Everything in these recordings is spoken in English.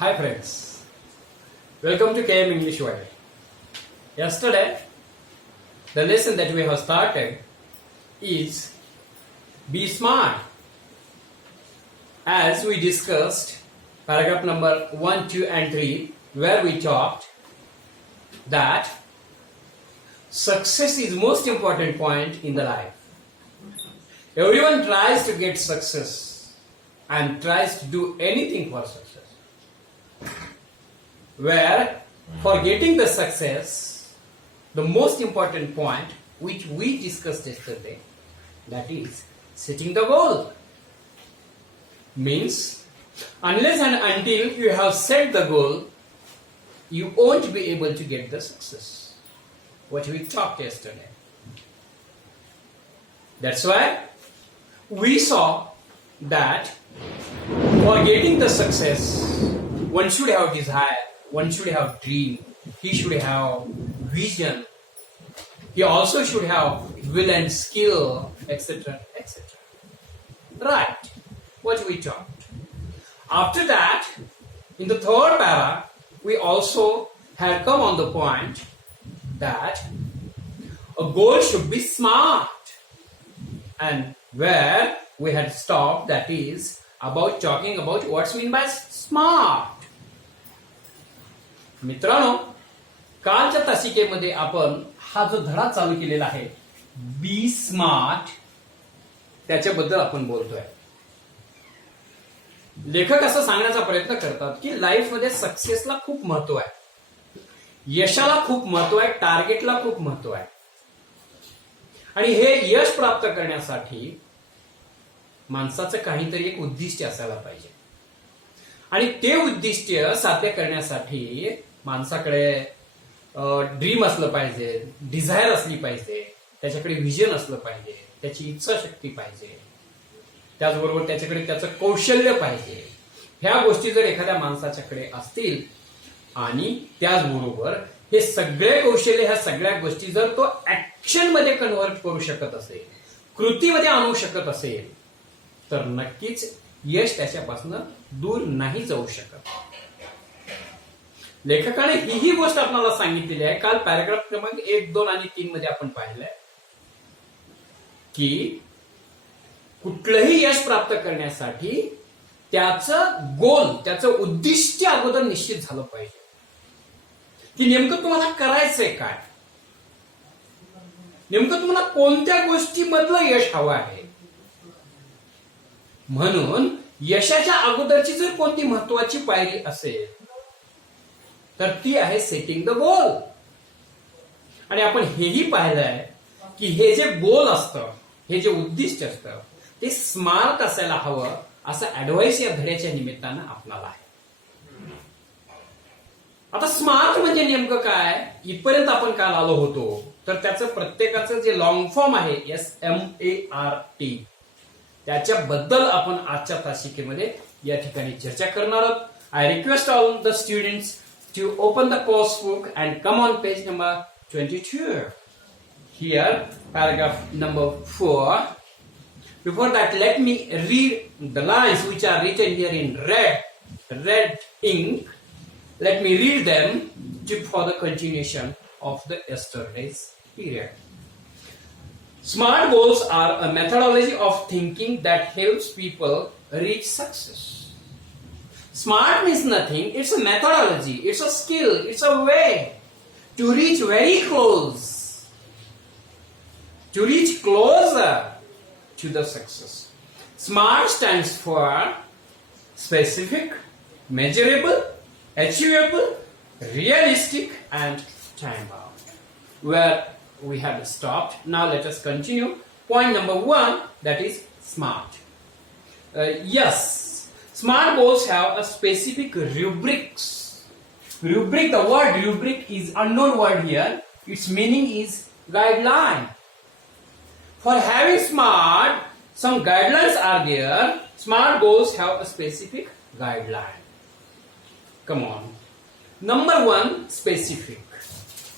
Hi friends, welcome to KM English World. Yesterday, the lesson that we have started is Be Smart. As we discussed paragraph number 1, 2 and 3, where we talked that success is most important point in the life. Everyone tries to get success and tries to do anything for success. Where for getting the success, the most important point which we discussed yesterday, that is setting the goal. Means unless and until you have set the goal, you won't be able to get the success. What we talked yesterday. That's why we saw that for getting the success, one should have desire, one should have dream, he should have vision, he also should have will and skill, etc., etc. Right, what we talked. After that, in the third para, we also had come on the point that a goal should be smart. And where we had stopped, that is about talking about what's mean by smart. मित्रांनो, कालच्या तासिकेमध्ये आपण हा जो धडा चालू केलेला आहे B smart, त्याच्याबद्दल आपण बोलतोय. लेखक असं सांगण्याचा प्रयत्न करतात की लाईफ मध्ये सक्सेसला खूप महत्व आहे, यशाला खूप महत्व आहे, टार्गेटला खूप महत्व आहे. आणि हे यश प्राप्त करण्यासाठी माणसाचं काहीतरी एक उद्दिष्ट असायला पाहिजे. आणि ते उद्दिष्ट साध्य करण्यासाठी माणसाकडे ड्रीम असलं पाहिजे, डिझायर असली पाहिजे, त्याच्याकडे व्हिजन असलं पाहिजे, त्याची इच्छाशक्ती पाहिजे, त्याचबरोबर त्याच्याकडे त्याचं कौशल्य पाहिजे. ह्या गोष्टी जर एखाद्या माणसाच्याकडे असतील आणि त्याचबरोबर हे सगळे कौशल्य, ह्या सगळ्या गोष्टी जर तो ऍक्शन मध्ये कन्व्हर्ट करू शकत असेल, कृतीमध्ये आणू शकत असेल, तर नक्कीच यश त्याच्यापासून दूर नाही जाऊ शकत. लेखकाने ही गोष्ट आपल्याला सांगितलेली आहे. काल पॅराग्राफ क्रमांक 1, 2 आणि 3 मध्ये आपण पाहिलंय की कुठलंही यश प्राप्त करण्यासाठी त्याचं गोल, त्याचं उद्दिष्ट अगोदर निश्चित झालं पाहिजे की नेमकं तुम्हाला करायचंय काय, नेमकं तुम्हाला कोणत्या गोष्टीमधलं यश हवं आहे. म्हणून यशाच्या अगोदरची जर कोणती महत्वाची पायरी असेल तर ती आहे सेटिंग द गोल. आणि आपण हेही पाहिलंय की हे जे गोल असतं, हे जे उद्दिष्ट असतं, ते स्मार्ट असायला हवं, असं ऍडवाइस या धड्याच्या निमित्तानं आपल्याला आहे. आता स्मार्ट म्हणजे नेमकं काय, इथपर्यंत आपण काल आलो होतो. तर त्याचं प्रत्येकाचं जे लॉंग फॉर्म आहे SMART, त्याच्याबद्दल आपण आजच्या तासिकेमध्ये या ठिकाणी चर्चा करणार आहोत. I request all the students to open the course book and come on page number 22. Here, paragraph number 4. Before that, let me read the lines which are written here in red ink. Let me read them for the continuation of the yesterday's period. Smart goals are a methodology of thinking that helps people reach success. Smart means nothing. It's a methodology. It's a skill. It's a way to reach very close, to reach closer to the success. SMART stands for specific, measurable, achievable, realistic, and time-bound. Where we have stopped. Now let us continue. Point number 1, that is smart. Yes, smart goals have a specific rubrics. Rubric, the word rubric is unknown word here. Its meaning is guideline. For having smart, some guidelines are there. Smart goals have a specific guideline. Come on. Number 1, specific.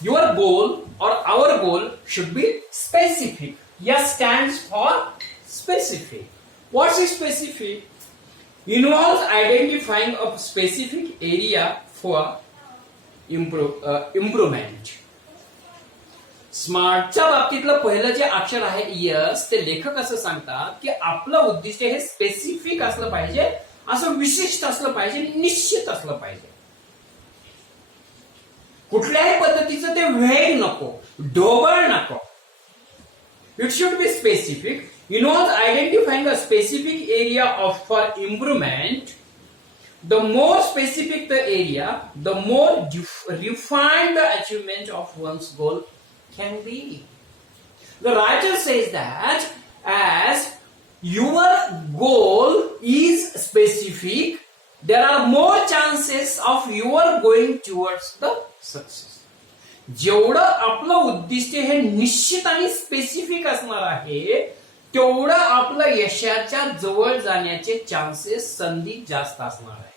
Your goal or our goal should be specific. S stands for specific. What's specific? involves identifying a specific area for improvement. स्मार्टच्या बाबतीतलं पहिलं जे अक्षर आहे yes, ते लेखक असं सांगतात की आपलं उद्दिष्ट हे स्पेसिफिक असलं पाहिजे, असं विशिष्ट असलं पाहिजे, निश्चित असलं पाहिजे. कुठल्याही पद्धतीचं ते वेग नको, ढोबळ नको. It should be specific, involves identifying a specific area for improvement. The more specific the area, the more refined the achievement of one's goal can be. The writer says that as your goal is specific, there are more chances of your going towards the success. जेवढं आपलं उद्दिष्ट हे निश्चित आणि specific असणार आहे, तेवढं आपलं यशाच्या जवळ जाण्याचे चान्सेस, संधी जास्त असणार आहे.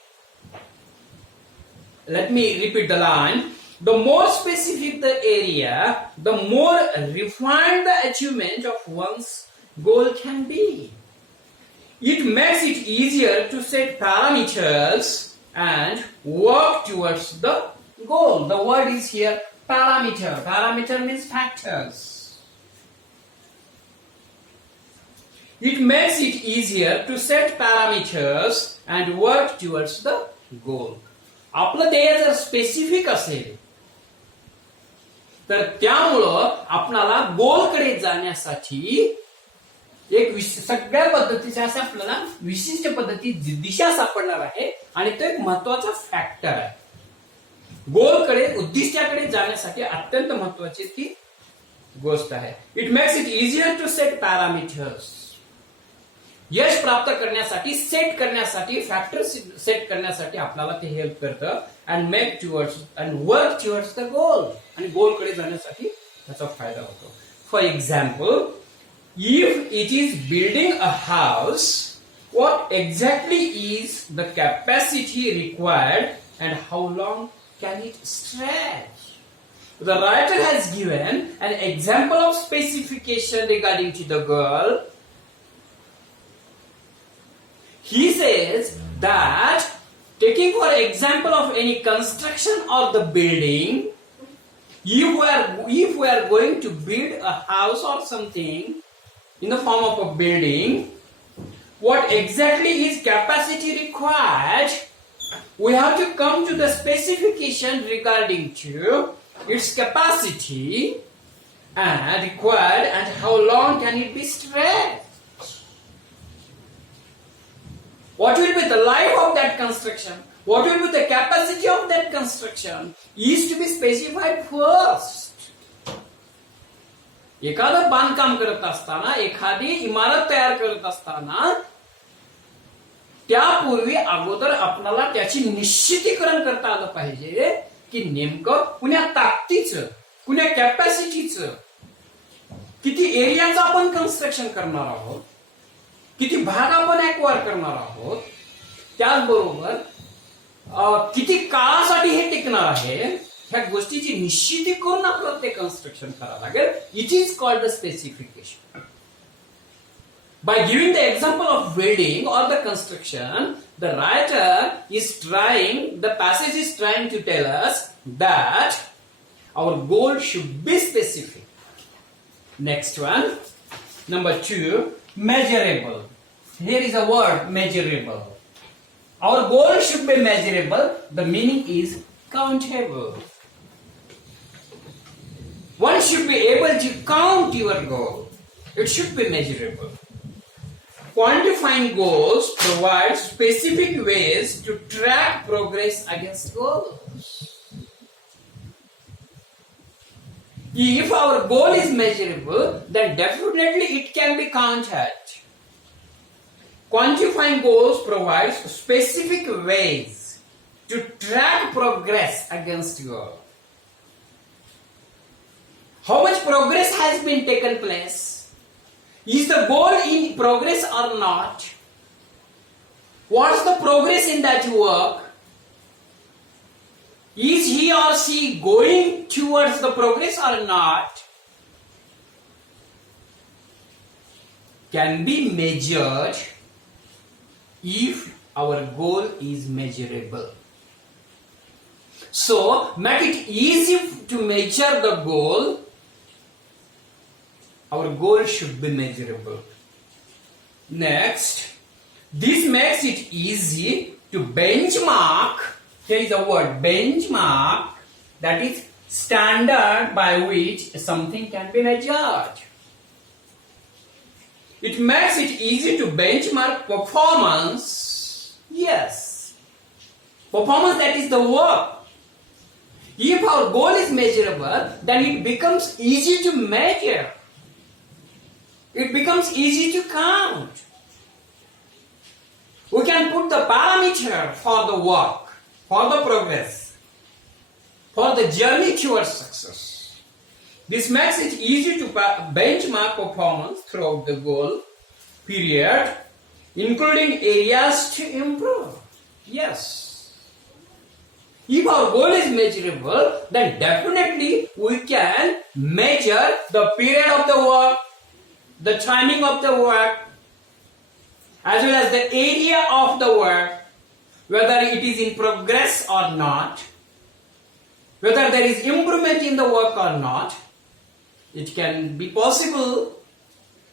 Let me repeat the line. The more specific the area, the more refined the achievement of one's goal can be. It makes it easier to set parameters and work towards the goal. The word is here parameter. Parameter means factors. It makes it easier to set parameters and work towards the goal. आपलं ध्येय जर specific असेल तर त्यामुळं आपल्याला गोलकडे जाण्यासाठी एक सगळ्या पद्धतीच्या असे आपल्याला विशिष्ट पद्धतीची दिशा सापडणार आहे आणि तो एक महत्वाचा फॅक्टर आहे. गोलकडे, उद्दिष्टाकडे जाण्यासाठी अत्यंत महत्वाची ती गोष्ट आहे. It makes it easier to set parameters. यश प्राप्त करण्यासाठी, सेट करण्यासाठी, फॅक्टर सेट करण्यासाठी आपल्याला ते हेल्प करतं. And make towards and work towards the गोल. आणि गोलकडे जाण्यासाठी त्याचा फायदा होतो. For example, if it is building a house, what exactly is the capacity required and how long can it stretch? The writer has given an example of specification regarding to the goal. He says that taking for example of any construction of the building, if we are going to build a house or something in the form of a building, what exactly is capacity required? We have to come to the specification regarding to its capacity and required and how long can it be stretched. What will be the life of that construction? What will be the capacity of that construction is to be specified first. एखादं बांधकाम करत असताना, एखादी इमारत तयार करत असताना त्यापूर्वी अगोदर आपल्याला त्याची निश्चितीकरण करता आलं पाहिजे की नेमकं कुण्या ताकदीचं, कुण्या कॅपॅसिटीचं, किती एरियाचं आपण कन्स्ट्रक्शन करणार आहोत, किती भाग आपण एक्वायर करणार आहोत, त्याचबरोबर किती काळासाठी हे टिकणार आहे, ह्या गोष्टीची निश्चिती करून आपल्याला ते कन्स्ट्रक्शन करावं लागेल. It is called the specification. By giving the example of building or the construction, the passage is trying to tell us that our goal should be specific. Next one, number 2, measurable. Here is a word, measurable. Our goal should be measurable. The meaning is countable. One should be able to count your goal. It should be measurable. Quantifying goals provides specific ways to track progress against goals. If our goal is measurable, then definitely it can be counted. Quantifying goals provides specific ways to track progress against goals. How much progress has been taken place? Is the goal in progress or not? What's the progress in that work? Is he or she going towards the progress or not? Can be measured if our goal is measurable. So make it easy to measure the goal. Our goal should be measurable. Next, this makes it easy to benchmark. Here is a word, benchmark, that is standard by which something can be measured. It makes it easy to benchmark performance. Yes. Performance, that is the work. If our goal is measurable, then it becomes easy to measure. It becomes easy to count. We can put the parameter for the work, for the progress, for the journey towards success. This makes it easy to benchmark performance throughout the goal period, including areas to improve. Yes. If our goal is measurable, then definitely we can measure the period of the work, the timing of the work, as well as the area of the work, whether it is in progress or not, whether there is improvement in the work or not. It can be possible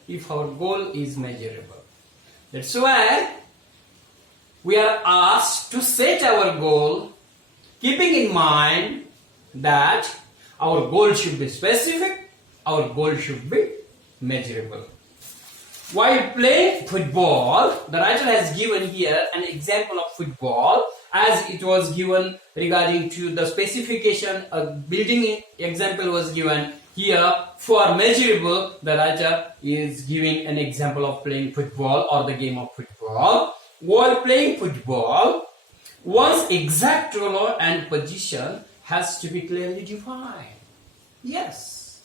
if our goal is measurable. That's why we are asked to set our goal, keeping in mind that our goal should be specific, our goal should be measurable. While playing football, the writer has given here an example of football, as it was given regarding to the specification. A building example was given. Here, for measurable, the writer is giving an example of playing football or the game of football. While playing football, one's exact role and position has to be clearly defined. Yes.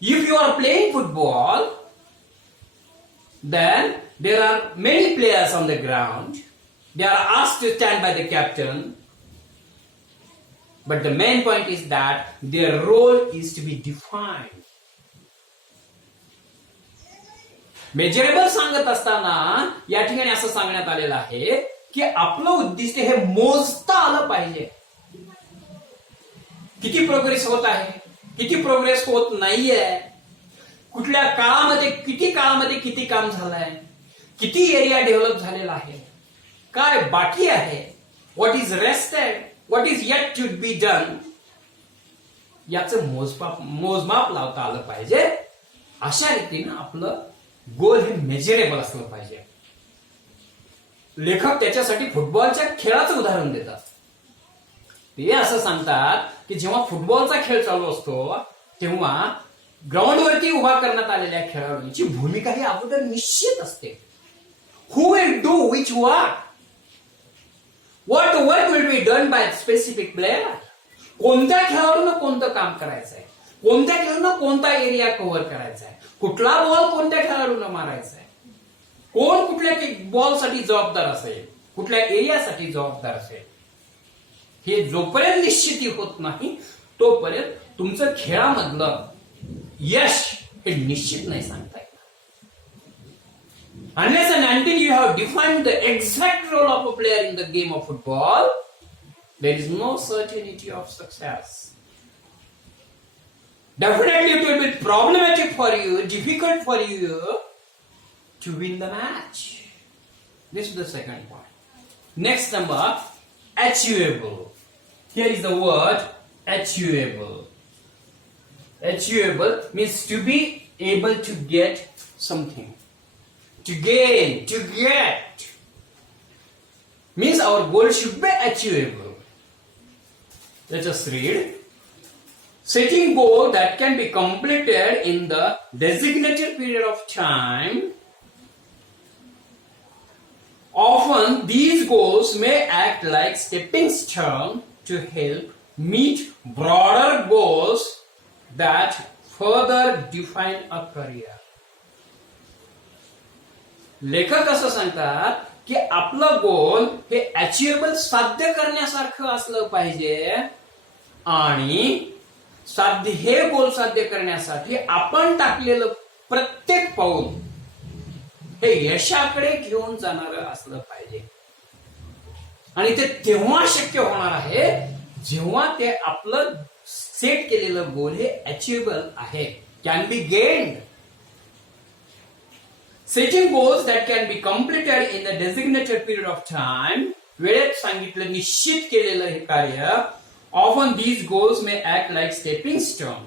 If you are playing football, then there are many players on the ground. They are asked to stand by the captain. But the main point is that their role is to be defined. Measurable सांगत असताना या ठिकाणी असं सांगण्यात आलेलं आहे की आपलं उद्दिष्ट हे मोजता आलं पाहिजे. किती प्रोग्रेस होत आहे, किती प्रोग्रेस होत नाहीये, कुठल्या काळामध्ये किती काम झालंय, किती एरिया डेव्हलप झालेला आहे, काय बाकी आहे, what is rested, what is yet to be done, याचं मोजमाप लावता आलं पाहिजे. अशा रीतीनं आपलं गोल हे मेजरेबल असलं पाहिजे. लेखक त्याच्यासाठी फुटबॉलच्या खेळाचं उदाहरण देतात. ते असं सांगतात की जेव्हा फुटबॉलचा खेळ चालू असतो तेव्हा ग्राउंडवरती उभा करण्यात आलेल्या खेळाडूंची भूमिका ही अगोदर निश्चित असते. Who will do which work, what work will be done by specific player. कोणत्या खेळाडूनं कोणतं काम करायचंय, कोणत्या खेळाडूनं कोणता एरिया कव्हर करायचा आहे, कुठला बॉल कोणत्या खेळाडूनं मारायचा आहे, कोण कुठल्या बॉलसाठी जबाबदार असेल, कुठल्या एरियासाठी जबाबदार असेल, हे जोपर्यंत निश्चिती होत नाही तोपर्यंत तुमचं खेळामधलं यश हे निश्चित नाही सांगता येत. Unless and until you have defined the exact role of a player in the game of football, there is no certainty of success. Definitely it will be problematic for you, difficult for you to win the match. This is the second point. Next number, achievable. Here is the word achievable. Achievable means to be able to get something. To gain, to get. Means our goal should be achievable. Let us read. Setting goal that can be completed in the designated period of time. Often these goals may act like stepping stone to help meet broader goals that further define a career. लेखक असं सांगतात की आपलं गोल हे achievable, साध्य करण्यासारखं असलं पाहिजे आणि हे गोल साध्य करण्यासाठी आपण टाकलेलं प्रत्येक पाऊल हे यशाकडे घेऊन जाणारं असलं पाहिजे. आणि ते तेव्हा शक्य होणार आहे जेव्हा ते आपलं सेट केलेलं गोल हे अचिव्हेबल आहे, can be gained. Setting goals that can be completed in the designated period of time, वेळेत सांगितलं निश्चित केलेलं हे कार्य, often these goals may act like stepping stone.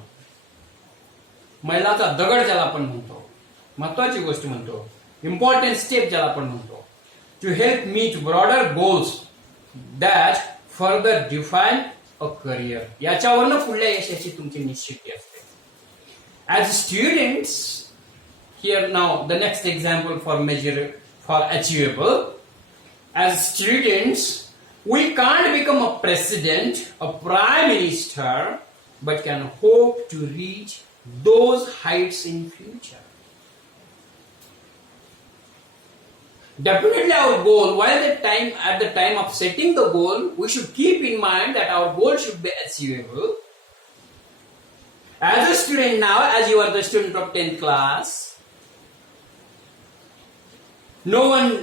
मैलाचा दगड ज्याला आपण म्हणतो, महत्वाची गोष्ट म्हणतो, इम्पॉर्टंट स्टेप ज्याला आपण म्हणतो, to help meet broader goals that further define a career. याच्यावरनं पुढल्या यशाची तुमची निश्चिती असते. As students, here now the next example for major for achievable. As students, we can't become a president, a prime minister, but can hope to reach those heights in future. Definitely our goal, while at the time of setting the goal, we should keep in mind that our goal should be achievable. As a student now, as you are the student of 10th class, no one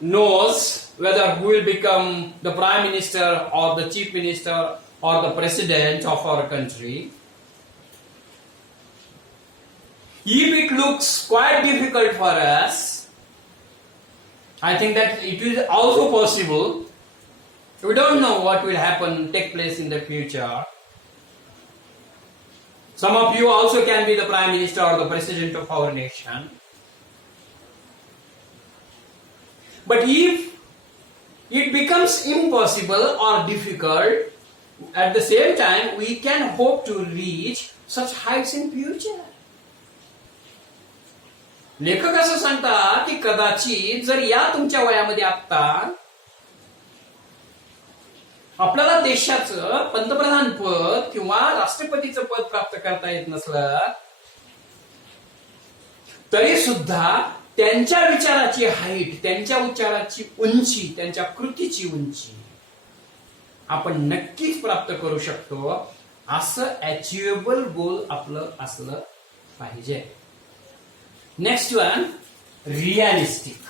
knows whether who will become the prime minister or the chief minister or the president of our country. If it looks quite difficult for us, I think that it is also possible. We don't know what will happen, take place in the future. Some of you also can be the prime minister or the president of our nation. But if it becomes impossible or difficult, at the same time we can hope to reach such heights in future. लेखक असं सांगतात की कदाचित जर या तुमच्या वयामध्ये आता आपल्याला देशाचं पंतप्रधान पद किंवा राष्ट्रपतीचं पद प्राप्त करता येत नसलं तरी सुद्धा त्यांच्या विचाराची हाईट, त्यांच्या उच्चाराची उंची, त्यांच्या कृतीची उंची आपण नक्कीच प्राप्त करू शकतो, असं अचिव्हेबल गोल आपलं असलं पाहिजे. Next one, realistic.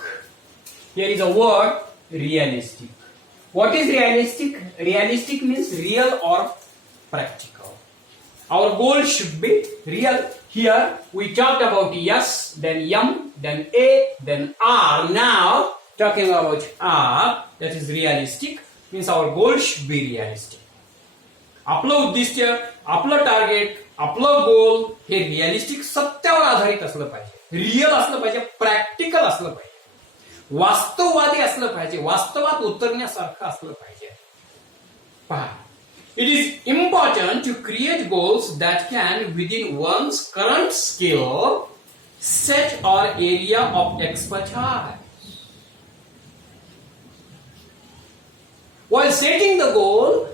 Here is a word realistic. What is realistic? Realistic means real or practical. Our goal should be real. Here we talked about yes, then M, then A, then R. Now talking about R, that is realistic, means our goal should be realistic. आपलं उद्दिष्ट, आपलं target, आपलं गोल हे realistic, सत्यावर आधारित असलं पाहिजे, real असलं पाहिजे, practical असलं पाहिजे, वास्तववादी असलं पाहिजे, वास्तवात उतरण्यासारखं असलं पाहिजे. पहा, it is important to create goals that can, within one's current skill, set or area of expertise. While setting the goal,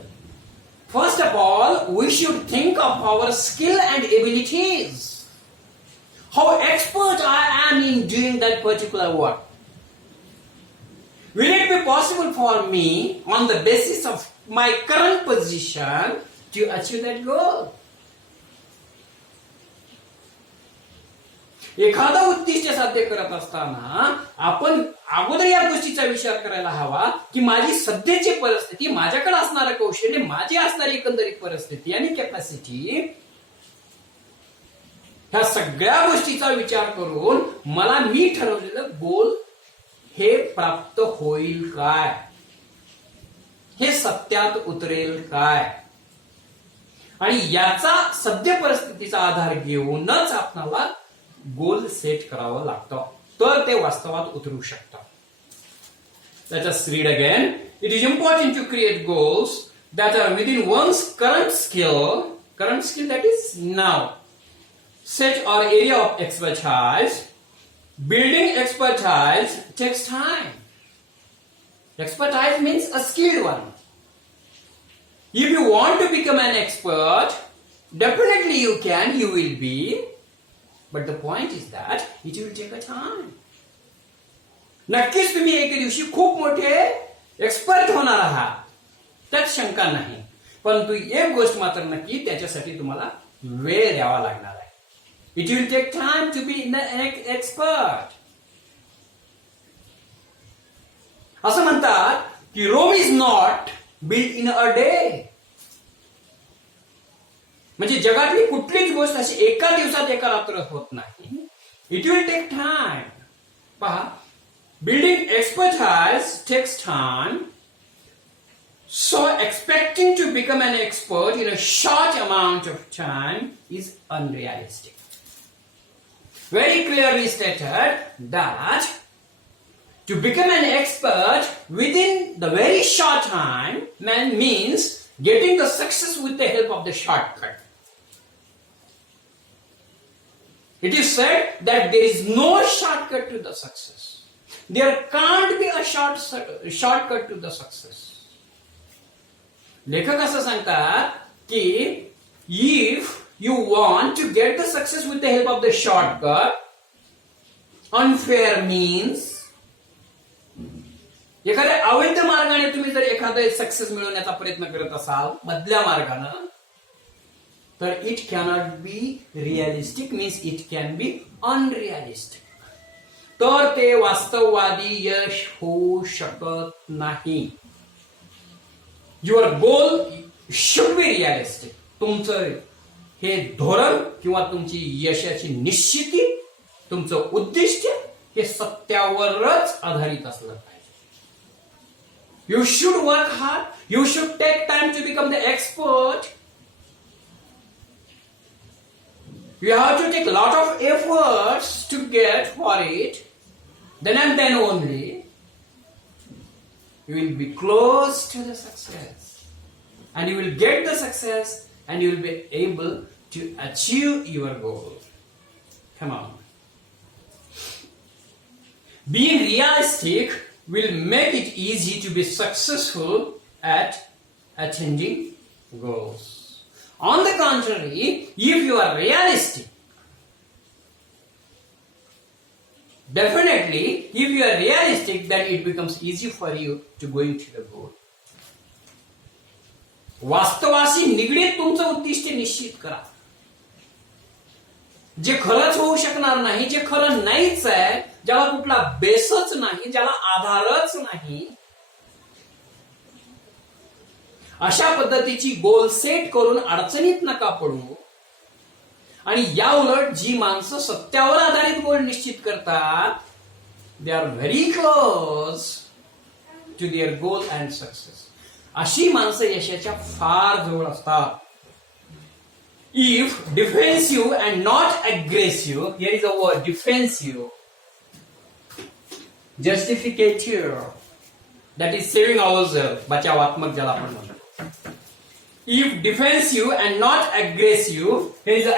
first of all, we should think of our skill and abilities. How expert I am in doing that particular work. Will it be possible for me, on the basis of my current position, to achieve that goal? एखादं उद्दिष्ट साध्य करत असताना आपण अगोदर या गोष्टीचा विचार करायला हवा की माझी सध्याची परिस्थिती, माझ्याकडे असणारं कौशल्य, माझी असणारी एकंदरीत परिस्थिती आणि कॅपॅसिटी, ह्या सगळ्या गोष्टीचा विचार करून मला मी ठरवलेलं गोल हे प्राप्त होईल काय, हे सत्यात उतरेल काय, आणि याचा सद्य परिस्थितीचा आधार घेऊनच आपल्याला गोल सेट करावं लागतं, तर ते वास्तवात उतरू शकतं. Let us read again. It is important to create goals that are within one's current skill that is now, set or area of expertise. Building expertise takes time. Expertise means a skilled one. If you want to become an expert, definitely you can, you will be. But the point is that it will take a time. नक्कीच तुम्ही एके दिवशी खूप मोठे expert होणार आहात, त्यात शंका नाही. परंतु एक गोष्ट मात्र नक्की, त्याच्यासाठी तुम्हाला वेळ द्यावा लागणार आहे. It will take time to be an expert. की Rome is not build in a day. म्हणजे जगातली कुठलीच गोष्ट अशी एका दिवसात एका रात्रात होत नाही. It will take time. पहा, building expertise takes time. So expecting to become an expert in a short amount of time is unrealistic. Very clearly stated that to become an expert within the very short time means getting the success with the help of the shortcut. It is said that there is no shortcut to the success. There can't be a shortcut to the success. लेखक असं सांगतात की if you want to get the success with the help of the shortcut, unfair means, एखाद्या अवैध मार्गाने तुम्ही जर एखादा सक्सेस मिळवण्याचा प्रयत्न करत असाल मधल्या मार्गानं, तर it cannot be realistic, means it can be unrealistic. तर ते वास्तववादी यश होऊ शकत नाही. Your goal should be realistic. तुमचं हे धोरण किंवा तुमची यशाची निश्चिती, तुमचं उद्दिष्ट हे सत्यावरच आधारित असलं पाहिजे. You should work hard. You should take time to become the expert. You have to take a lot of efforts to get for it. Then and then only you will be close to the success. And you will get the success and you will be able to achieve your goal. Come on. Being realistic will make it easy to be successful at attaining goals. On the contrary, if you are realistic, definitely, if you are realistic, then it becomes easy for you to go into the goal. वास्तवाशी निगडीत तुमचं उद्दिष्ट निश्चित करा. जे खरंच होऊ शकणार नाही, जे खरं नाहीच आहे, ज्याला कुठला बेसच नाही, ज्याला आधारच नाही, अशा पद्धतीची गोल सेट करून अडचणीत नका पडू. आणि या उलट जी माणसं सत्यावर आधारित गोल निश्चित करतात, they are very close to their goal and success. अशी माणसं यशाच्या फार जवळ असतात. If defensive and not aggressive, here is a word, defensive, justificative, that is saving ourself, बचावात्मक ज्याला आपण म्हणतो. If defensive and not aggressive, there is a